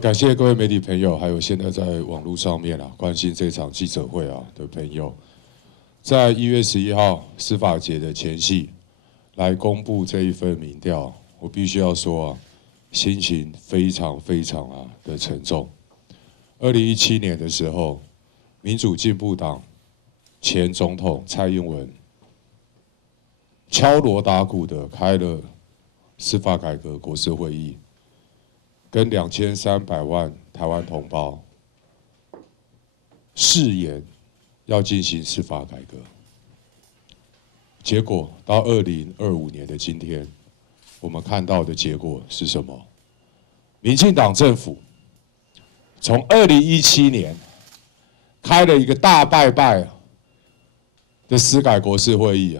感谢各位媒体朋友，还有现在在网络上面关心这场记者会的朋友，在1月11号司法节的前夕来公布这一份民调，我必须要说心情非常的沉重。2017年的时候，民主进步党前总统蔡英文敲锣打鼓的开了司法改革国是会议。跟2300万台湾同胞誓言要进行司法改革，结果到2025年的今天，我们看到的结果是什么？民进党政府从2017年开了一个大拜拜的司改国是会议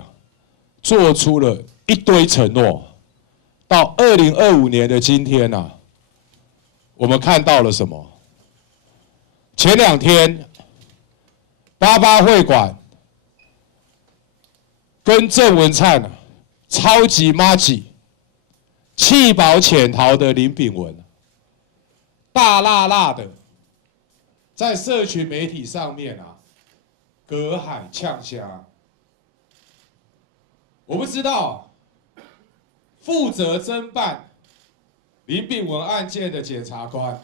做出了一堆承诺，到2025年的今天我们看到了什么？前2天，88会馆跟郑文灿超级麻吉弃保潜逃的林炳文，大辣辣的在社群媒体上面隔海呛虾。我不知道负责侦办林炳文案件的检察官、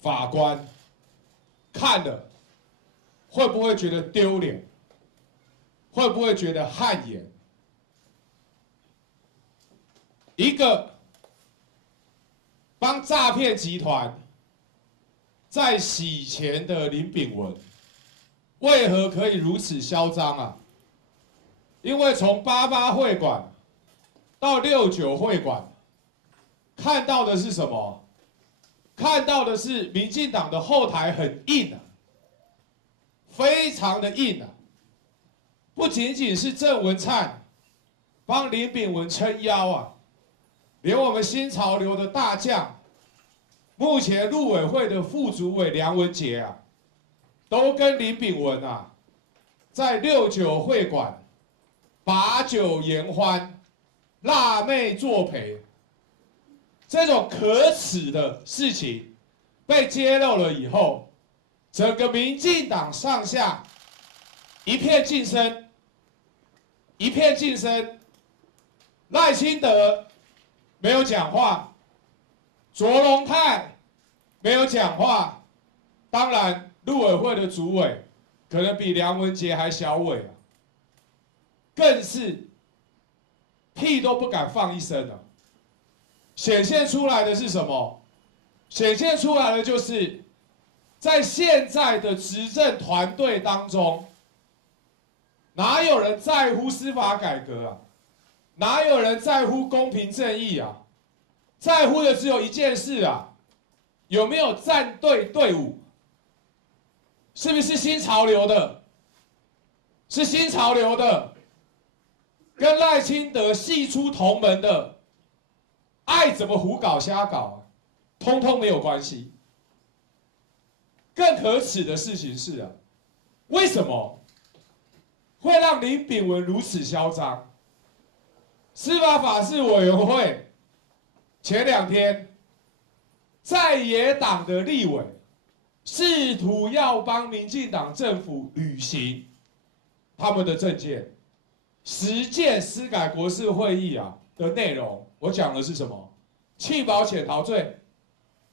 法官看了，会不会觉得丢脸？会不会觉得汗颜？一个帮诈骗集团在洗钱的林炳文，为何可以如此嚣张因为从88会馆到69会馆。看到的是什么？看到的是民进党的后台很硬非常的硬不仅仅是郑文灿帮林炳文撑腰连我们新潮流的大将，目前陆委会的副主委梁文杰都跟林炳文在69会馆把酒言欢，辣妹作陪。这种可耻的事情被揭露了以后，整个民进党上下一片噤声，一片噤声。赖清德没有讲话，卓荣泰没有讲话，当然陆委会的主委可能比梁文杰还小委更是屁都不敢放一声显现出来的是什么？显现出来的就是在现在的执政团队当中，哪有人在乎司法改革哪有人在乎公平正义在乎的只有一件事有没有站对队伍？是不是新潮流的？是新潮流的，跟赖清德系出同门的。爱怎么胡搞瞎搞通通没有关系。更可耻的事情是为什么会让林炳文如此嚣张？司法法制委员会前2天，在野党的立委试图要帮民进党政府履行他们的政见，实践司改国是会议的内容。我讲的是什么？弃保潜逃罪、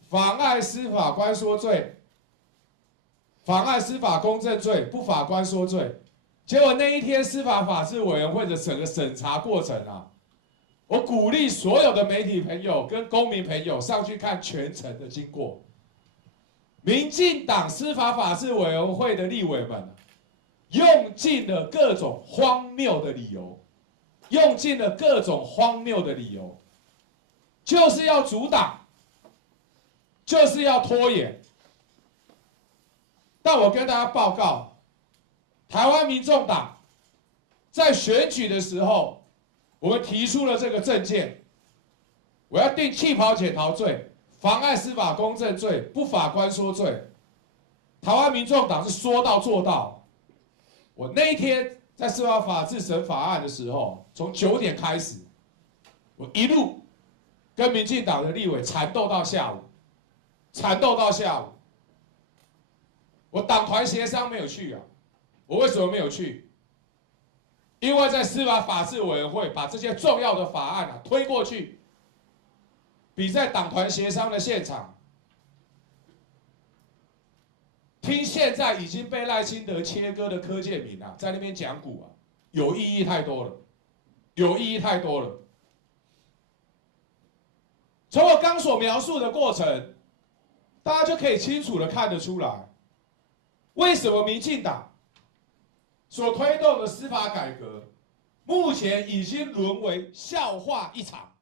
妨碍司法官说罪、妨碍司法公正罪、不法官说罪。结果那一天司法法制委员会的整个审查过程我鼓励所有的媒体朋友跟公民朋友上去看全程的经过。民进党司法法制委员会的立委们用尽了各种荒谬的理由，就是要阻挡，就是要拖延。但我跟大家报告，台湾民众党在选举的时候，我们提出了这个政见，我要定弃保潜逃罪、妨碍司法公正罪、不法官说罪。台湾民众党是说到做到。我那一天在司法法制审法案的时候，从9点开始，我一路跟民进党的立委缠斗到下午，缠斗到下午。我党团协商没有去啊，我为什么没有去？因为在司法法制委员会把这些重要的法案推过去，比在党团协商的现场听现在已经被赖清德切割的柯建铭在那边讲古有意义太多了，有意义太多了。从我刚所描述的过程，大家就可以清楚的看得出来，为什么民进党所推动的司法改革，目前已经沦为笑话一场。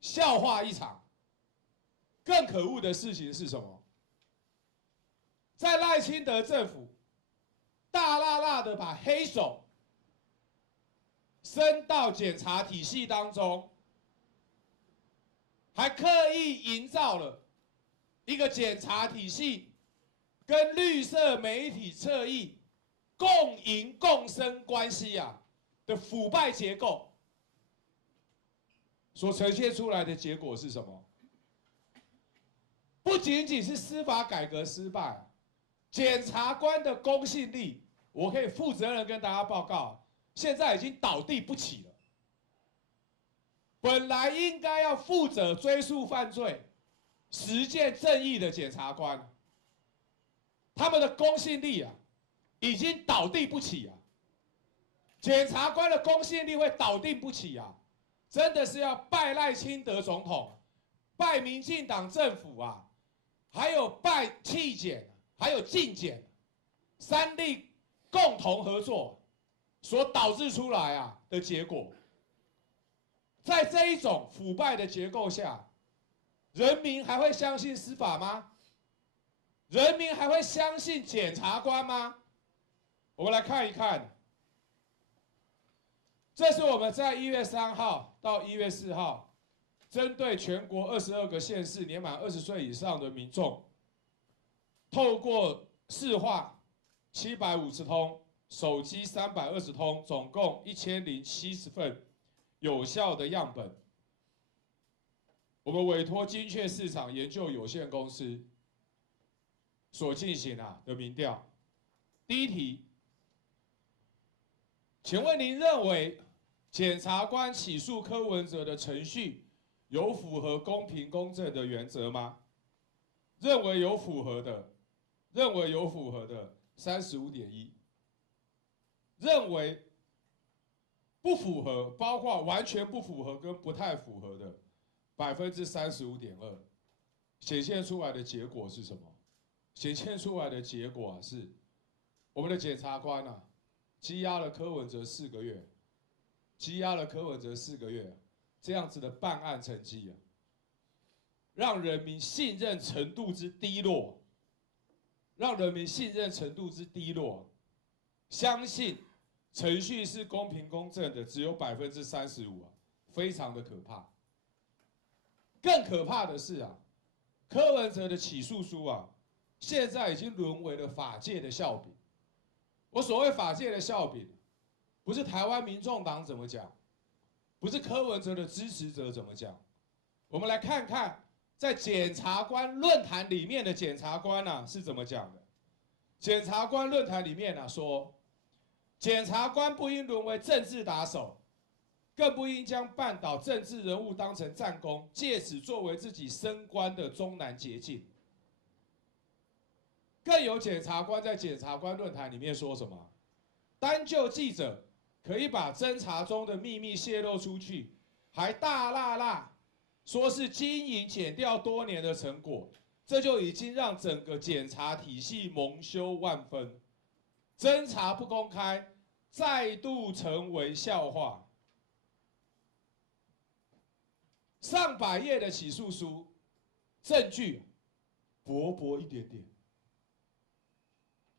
笑话一场。更可恶的事情是什么？在赖清德政府大辣辣的把黑手伸到检察体系当中，还刻意营造了一个检察体系跟绿色媒体侧翼共赢共生关系的腐败结构，所呈现出来的结果是什么？不仅仅是司法改革失败，检察官的公信力，我可以负责任跟大家报告，现在已经倒地不起了。本来应该要负责追诉犯罪、实践正义的检察官，他们的公信力已经倒地不起检察官的公信力会倒地不起真的是要拜赖清德总统、拜民进党政府还有拜企检、还有进检三力共同合作所导致出来的结果。在这一种腐败的结构下，人民还会相信司法吗？人民还会相信检察官吗？我们来看一看，这是我们在1月3号到1月4号，针对全国22个县市年满20岁以上的民众，透过市话750通、手机320通，总共1070份有效的样本，我们委托精确市场研究有限公司所进行的民调。第一题，请问您认为检察官起诉柯文哲的程序有符合公平公正的原则吗？认为有符合的35.1%，认为不符合，包括完全不符合跟不太符合的35.2%。显现出来的结果是什么？显现出来的结果是，我们的检察官羁押了柯文哲4个月，这样子的办案成绩让人民信任程度之低落，相信程序是公平公正的只有35%，非常的可怕。更可怕的是柯文哲的起诉书现在已经沦为了法界的笑柄。我所谓法界的笑柄，不是台湾民众党怎么讲，不是柯文哲的支持者怎么讲。我们来看看，在检察官论坛里面的检察官是怎么讲的。检察官论坛里面说，检察官不应沦为政治打手，更不应将绊倒政治人物当成战功，借此作为自己升官的终南捷径。更有检察官在检察官论坛里面说什么？单就记者可以把侦查中的秘密泄露出去，还大辣辣说是经营检调多年的成果，这就已经让整个检察体系蒙羞万分。侦查不公开，再度成为笑话。上百页的起诉书，证据薄薄一点点。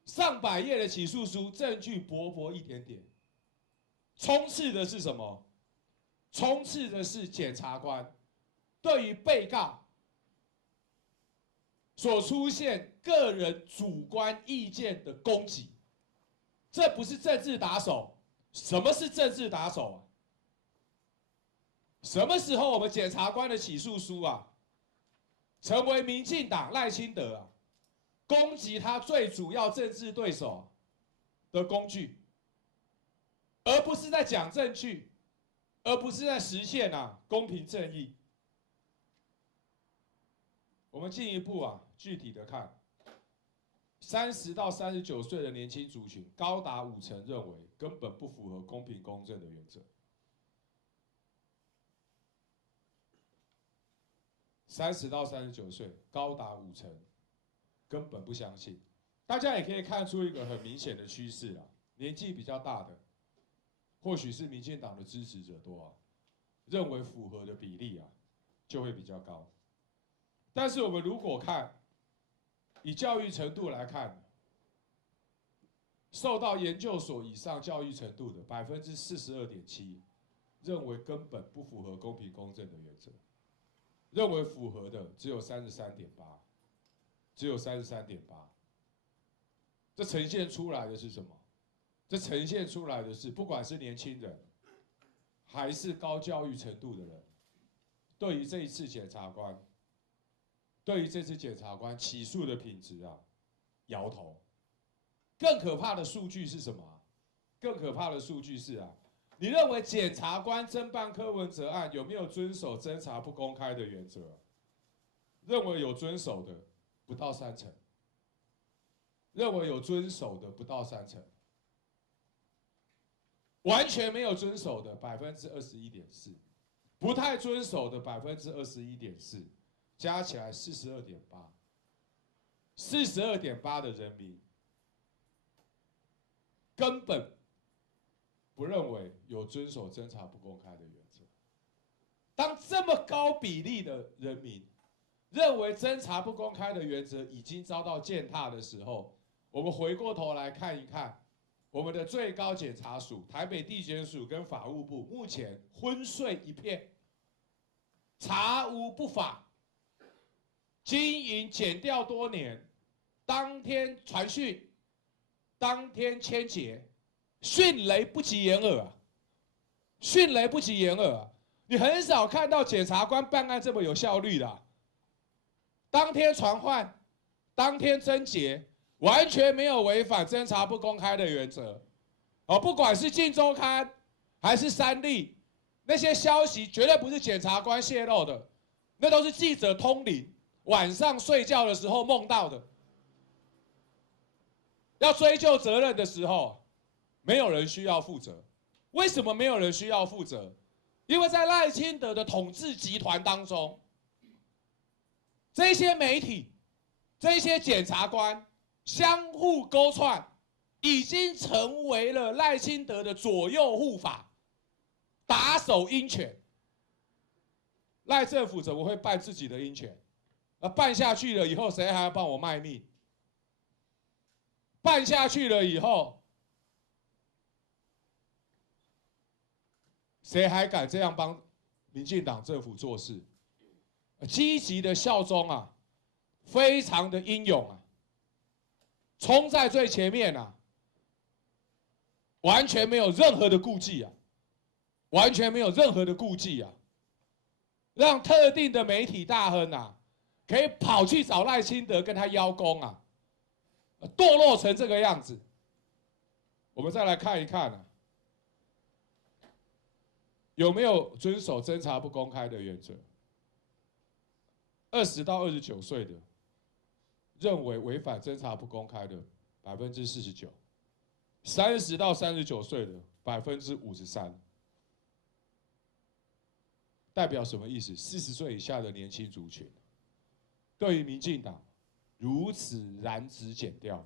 上百页的起诉书，证据薄薄一点点。充斥的是什么？充斥的是检察官对于被告所出现个人主观意见的攻击。这不是政治打手。什么是政治打手什么时候我们检察官的起诉书啊，成为民进党赖清德啊攻击他最主要政治对手的工具，而不是在讲证据，而不是在实现公平正义。我们进一步具体的看，30到39岁的年轻族群，高达50%认为根本不符合公平公正的原则。30到39岁，高达50%根本不相信。大家也可以看出一个很明显的趋势啦，年纪比较大的，或许是民进党的支持者多认为符合的比例就会比较高。但是我们如果看以教育程度来看，受到研究所以上教育程度的42.7%认为根本不符合公平公正的原则，认为符合的只有33.8%，只有33.8%。这呈现出来的是什么？这呈现出来的是，不管是年轻人，还是高教育程度的人，对于这一次检察官，起诉的品质摇头。更可怕的数据是什么？更可怕的数据是你认为检察官侦办柯文哲案有没有遵守侦查不公开的原则？认为有遵守的不到30%，认为有遵守的不到30%，完全没有遵守的21.4%，不太遵守的21.4%，加起来42.8%，42.8%的人民根本不认为有遵守侦查不公开的原则。当这么高比例的人民认为侦查不公开的原则已经遭到践踏的时候，我们回过头来看一看，我们的最高检察署、台北地检署跟法务部目前昏睡一片，查无不法，经营检调多年，当天传讯，当天签结，迅雷不及掩耳迅雷不及掩耳你很少看到检察官办案这么有效率的当天传唤，当天侦结，完全没有违反侦查不公开的原则。不管是《镜周刊》还是三立，那些消息绝对不是检察官泄露的，那都是记者通灵，晚上睡觉的时候梦到的。要追究责任的时候，没有人需要负责。为什么没有人需要负责？因为在赖清德的统治集团当中，这些媒体、这些检察官相互勾串，已经成为了赖清德的左右护法，打手鹰犬。赖政府怎么会办自己的鹰犬？办下去了以后，谁还要帮我卖命？办下去了以后，谁还敢这样帮民进党政府做事？积极的效忠非常的英勇冲在最前面完全没有任何的顾忌完全没有任何的顾忌让特定的媒体大亨可以跑去找赖清德跟他邀功堕落成这个样子。我们再来看一看有没有遵守侦查不公开的原则？20到29岁的认为违反侦查不公开的49%，30到39岁的53%。代表什么意思？40岁以下的年轻族群，对于民进党如此染指检调，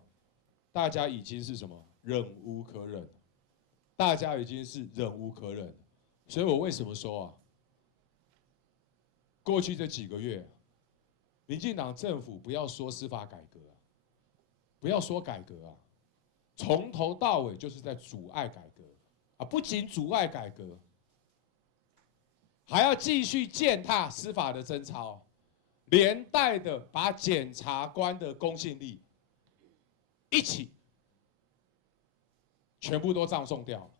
大家已经是什么？忍无可忍，大家已经是忍无可忍。所以我为什么说过去这几个月，民进党政府不要说司法改革不要说改革从头到尾就是在阻碍改革不仅阻碍改革，还要继续践踏司法的贞操，连带的把检察官的公信力一起全部都葬送掉，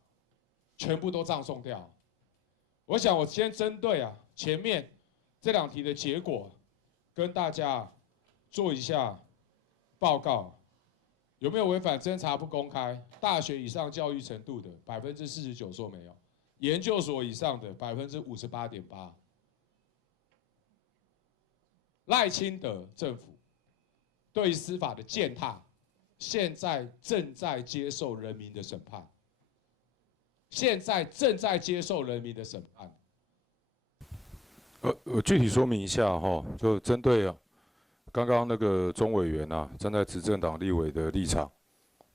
全部都葬送掉。我想我先针对前面这2题的结果，跟大家做一下报告。有没有违反侦查不公开？大学以上教育程度的49%说没有，研究所以上的58.8%。赖清德政府对司法的践踏，现在正在接受人民的审判。现在正在接受人民的审判。我具体说明一下哈，就针对刚刚那个钟委员站在执政党立委的立场，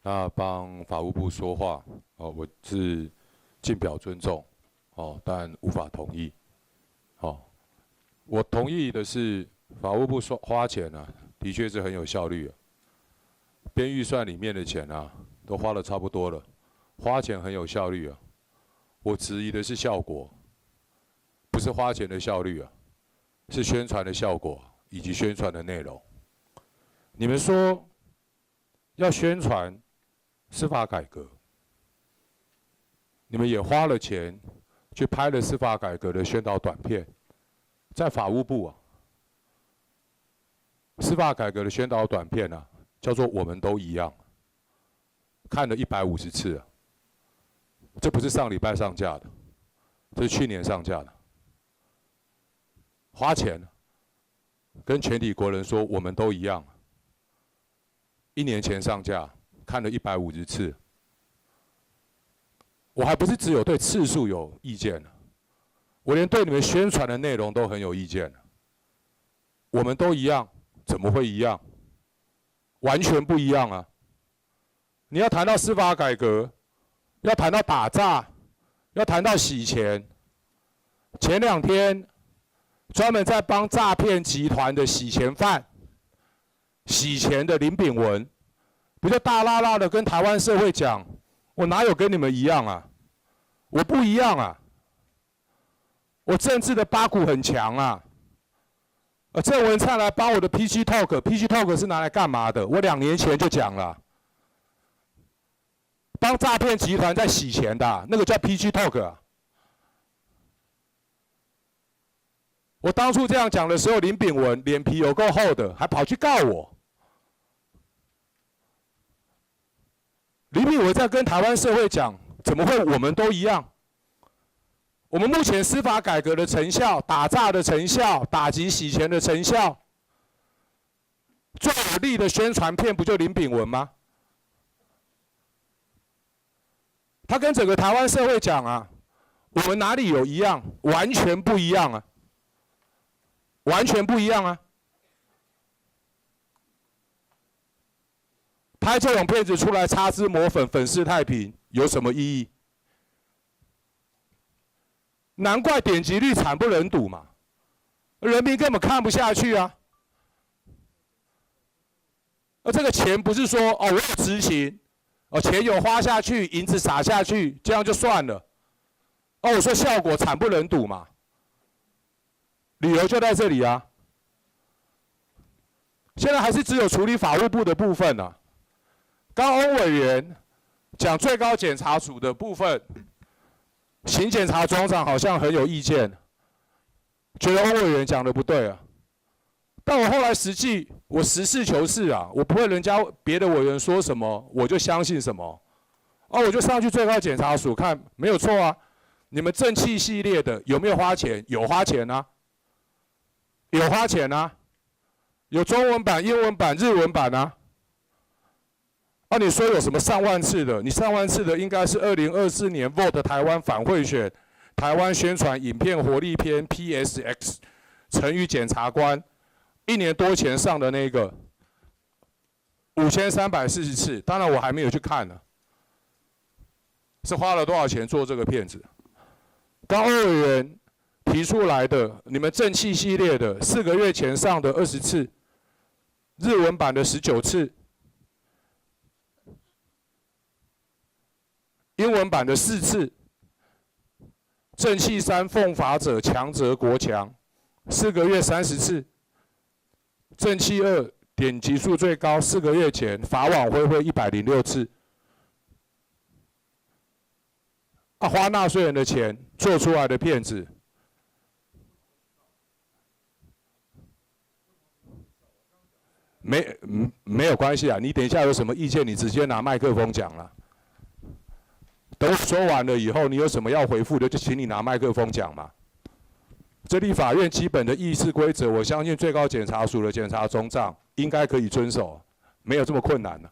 那帮法务部说话，我是敬表尊重，但无法同意，我同意的是法务部说花钱的确是很有效率编预算里面的钱都花了差不多了，花钱很有效率我质疑的是效果，不是花钱的效率是宣传的效果以及宣传的内容。你们说要宣传司法改革，你们也花了钱去拍了司法改革的宣导短片，在法务部司法改革的宣导短片叫做《我们都一样》，看了150次这不是上礼拜上架的，这是去年上架的。花钱跟全体国人说我们都一样，1年前上架，看了150次。我还不是只有对次数有意见我连对你们宣传的内容都很有意见我们都一样，怎么会一样？完全不一样你要谈到司法改革，要谈到打诈，要谈到洗钱。前2天专门在帮诈骗集团的洗钱犯洗钱的林炳文，不就大剌剌的跟台湾社会讲，我哪有跟你们一样我不一样我政治的八股很强郑文灿来帮我的 PG Talk，PG Talk 是拿来干嘛的？我2年前就讲了，帮诈骗集团在洗钱的那个叫 PG Talk我当初这样讲的时候，林炳文脸皮有够厚的，还跑去告我。林炳文在跟台湾社会讲，怎么会我们都一样？我们目前司法改革的成效、打诈的成效、打击洗钱的成效，最有力的宣传片不就林炳文吗？他跟整个台湾社会讲我们哪里有一样？完全不一样完全不一样拍这种片子出来擦脂抹粉、粉饰太平，有什么意义？难怪点击率惨不忍睹嘛，人民根本看不下去而这个钱不是说我有执行，钱有花下去，银子撒下去，这样就算了。我说效果惨不忍睹嘛，理由就在这里现在还是只有处理法务部的部分刚翁委员讲最高检察署的部分，刑检察总长好像很有意见，觉得翁委员讲的不对但我后来我实事求是我不会人家别的委员说什么我就相信什么我就上去最高检察署看，没有错你们正气系列的有没有花钱？有花钱有花钱有中文版、英文版、日文版你说有什么上万次的？你上万次的应该是2024年 Vote 台湾反贿选台湾宣传影片活力篇 PSX 成语检察官1年多前上的那个5340次，当然我还没有去看呢，是花了多少钱做这个片子？刚委员提出来的，你们正气系列的4个月前上的20次，日文版的19次，英文版的4次，正气3奉法者强则国强，4个月30次，正气2点击数最高，4个月前法网恢恢106次。啊，花纳税人的钱做出来的骗子，没有关系啊。你等一下有什么意见，你直接拿麦克风讲了。等我说完了以后，你有什么要回复的，就请你拿麦克风讲嘛。这立法院基本的议事规则，我相信最高检察署的检察总长应该可以遵守，没有这么困难的。